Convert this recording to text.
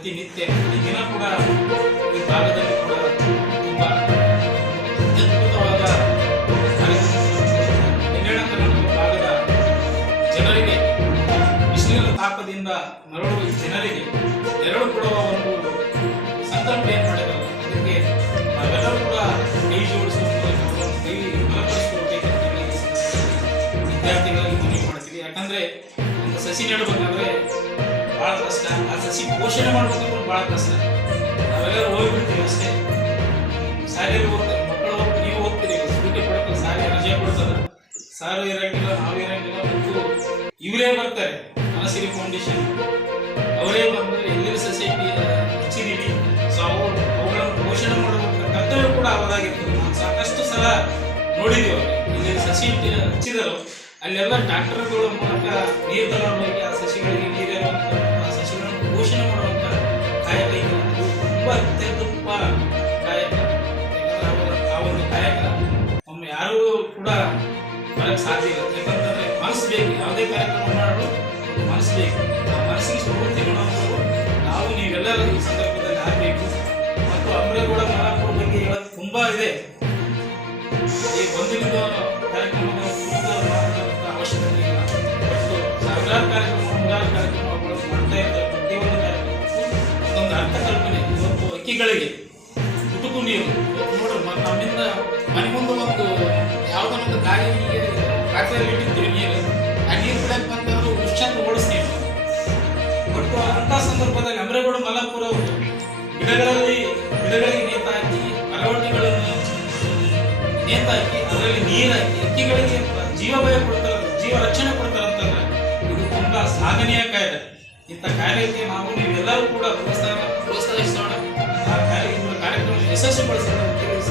ಪ್ರತಿನಿತ್ಯ ಪ್ರತಿದಿನ ಕೂಡ ಈ ಭಾಗದಲ್ಲಿ ಕೂಡ ತುಂಬ ಅತ್ಯದ್ಭುತವಾದ ಕಲ್ಯಾಣ ಕರ್ನಾಟಕ ಭಾಗದ ಜನರಿಗೆ ಬಿಸಿಲಿನ ತಾಪದಿಂದ ಮರಳುವ ಜನರಿಗೆ ನೆರಳು ಕೊಡುವ ಒಂದು ಸಂಕಲ್ಪ ಏನು ಮಾಡಿದ್ರು. ಅದಕ್ಕೆ ನಾವೆಲ್ಲರೂ ಕೂಡ ಕೈ ಜೋಡಿಸುವ ಕೈ ಬಲಪಡಿಸಿಕೊಳ್ಬೇಕಂತ ವಿದ್ಯಾರ್ಥಿಗಳಿಗೆ ಮನವಿ ಮಾಡ್ತೀವಿ. ಯಾಕಂದ್ರೆ ಒಂದು ಸಸಿ ನೆಡಬೇಕಾದ್ರೆ ಭಾಳ ಕಷ್ಟ, ಆ ಸಸಿ ಪೋಷಣೆ ಮಾಡ್ಬೇಕಂದ್ರೆ ಭಾಳ ಕಷ್ಟ. ನಾವೆಲ್ಲರೂ ಹೋಗ್ಬಿಡ್ತೀವಿ ಅಷ್ಟೇ, ಶಾಲೆಯಲ್ಲಿ ಹೋಗ್ತಾರೆ ಮಕ್ಕಳು, ನೀವು ಹೋಗ್ತೀರಿ ಸ್ಕೂಟಿ ಕೊಡಕ್ಕೆ ಶಾಲೆ ರಜೆ ಕೊಡ್ತಾರೆ, ಸಾರು ಇರಂಗಿಲ್ಲ, ನಾವು ಇರಂಗಿಲ್ಲ, ಮತ್ತು ಇವರೇ ಬರ್ತಾರೆ ಮನಸಿರಿ ಫೌಂಡೇಶನ್ ಅವರೇ ಬಂದು ಎಲ್ಲರ ಸೊಸೈಟಿ ಹಚ್ಚಿದೀವಿ. ಸೊ ಅವುಗಳನ್ನು ಪೋಷಣೆ ಮಾಡುವಂಥ ಕರ್ತವ್ಯ ಕೂಡ ಅವರಾಗಿರ್ತದೆ. ನಾವು ಸಾಕಷ್ಟು ಸಲ ನೋಡಿದ್ದೀವಿ. ಇಲ್ಲಿ ಸೊಸೈಟಿ ಹಚ್ಚಿದರು ಅಲ್ಲೆಲ್ಲ ಟ್ರಾಕ್ಟರ್ಗಳ ಮೂಲಕ ನೀರು ತಗೊಂಡು ಹೋಗಿ ಆ ಸಸಿಗಳಿಗೆ ನೀರಿರುವಂಥ ಆ ಸಸಿಗಳನ್ನು ಪೋಷಣೆ ಮಾಡುವಂಥ ಕಾಯಕ ಇದು ತುಂಬ ಅತ್ಯದ್ಭುತ ಕಾಯಕ. ಯಾಕಂದ್ರೆ ಆ ಒಂದು ಕಾಯಕ ಒಮ್ಮೆ ಯಾರೂ ಕೂಡ ಬರಕ್ಕೆ ಸಾಧ್ಯ ಇಲ್ಲ. ಯಾಕಂತಂದ್ರೆ ಮನಸ್ಸು ಬೇಕು, ಯಾವುದೇ ಕಾರ್ಯಕ್ರಮ ಮಾಡಲು ಒಂದು ಮನಸ್ಸು ಬೇಕು. ಆ ಮನಸ್ಸಿಗೆ ಸ್ಫೂರ್ತಿ ಕೊಡುವಂಥವು ನಾವು ನೀವೆಲ್ಲರೂ ಈ ಸಂದರ್ಭದಲ್ಲಿ ಆಗಬೇಕು. ಮತ್ತು ಅಮರೇಗೌಡ ಮಲಾಪುರ ಬಗ್ಗೆ ಹೇಳೋದು ತುಂಬ ಇದೆ. ಈ ಬಂಧುವಿನ ಕಾರ್ಯಕ್ರಮದ ಮಾತಾಡುವಂಥ ಅವಶ್ಯಕತೆ ಇಲ್ಲ. ಮತ್ತು ಸಾವಿರಾರು ಕಾರ್ಯಕ್ರಮಗಳು ಮಾಡ್ತಾ ಇರ್ತಾರೆ. ಪ್ರತಿಯೊಂದು ಕಾರ್ಯಕ್ರಮಕ್ಕೂ ಒಂದೊಂದು ಅರ್ಥ ಕಲ್ಪನೆ. ಇವತ್ತು ಅಕ್ಕಿಗಳಿಗೆ ಕುಟುಕು ನೀರು ನೋಡ್ರಿ, ನಮ್ಮಿಂದ ಮನೆ ಮುಂದೆ ಒಂದು ಯಾವುದೋ ಒಂದು ಗಾಳಿಗೆ ಪಾತ್ರೆಯಲ್ಲಿ ಇಟ್ಟಿರ್ತೀವಿ ನೀರು, ಆ ನೀರು ಬಿಡಕ್ಕೆ ಬಂದವರು ಉಷ್ಣಂತ ಓಡಿಸ್ತೀವಿ. ಬಟ್ ಅಂಥ ಸಂದರ್ಭದಲ್ಲಿ ಅಮರೇಗೌಡ ಮಲಾಪುರ ಅವರು ಗಿಡಗಳಿಗೆ ನೇತು ಹಾಕಿ, ಮರವಟ್ಟಿಗಳನ್ನು ನೇತು ಹಾಕಿ, ಅದರಲ್ಲಿ ನೀರು ಹಾಕಿ ಅಕ್ಕಿಗಳಿಗೆ ಜೀವ ಭಯ ಕೊಡ್ತಾರೆ, ಜೀವ ರಕ್ಷಣೆ ಕೊಡ್ತಾರಂತಂದ್ರೆ ಇದು ತುಂಬ ಶ್ಲಾಘನೀಯ ಕಾರ್ಯ. ಇಂಥ ಕಾರ್ಯಕ್ಕೆ ನಾವು ನೀವೆಲ್ಲರೂ ಕೂಡ ಪ್ರೋತ್ಸಾಹಿಸೋಣ. ಆ ಕಾರ್ಯಕ್ರಮ ಯಶಸ್ವಿಗೊಳಿಸೋಣ ಅಂತ ಹೇಳಿ